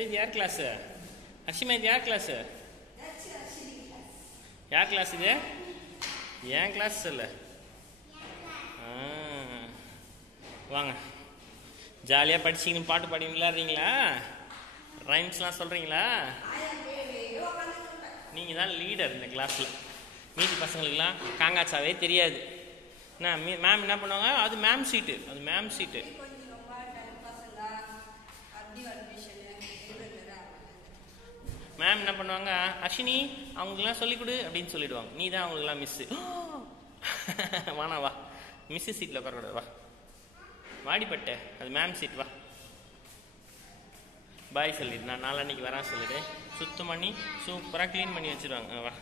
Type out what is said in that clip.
இது யார் கிளாஸு? அஷிமா இது யார் கிளாஸு? யார் கிளாஸ் இது? ஏன் கிளாஸ் இல்லை? வாங்க ஜாலியாக படிச்சிங்கன்னு பாட்டு பாடி விளையாடுறீங்களா? ரைம்ஸ்லாம் சொல்கிறீங்களா? நீங்கள் தான் லீடர் இந்த கிளாஸில். மீதி பசங்களுக்கெல்லாம் காங்காச்சாவே தெரியாது. என்ன மேம் என்ன பண்ணுவாங்க? அது மேம் சீட்டு, அது மேம் சீட்டு. மேம் என்ன பண்ணுவாங்க? அஷினி அவங்களுக்குலாம் சொல்லிக் கொடு அப்படின்னு சொல்லிடுவாங்க. நீ தான் அவங்களுக்குலாம் மிஸ்ஸு. வானா வா, மிஸ்ஸு சீட்டில் உட்காரக்கூடாது, வா வாடிப்பட்ட, அது மேம் சீட், வா பாய் சொல்லிடு. நான் நாளன்னைக்கு வரேன் சொல்லிடு. சுத்தம் பண்ணி சூப்பராக க்ளீன் பண்ணி வச்சுருவாங்க. வா.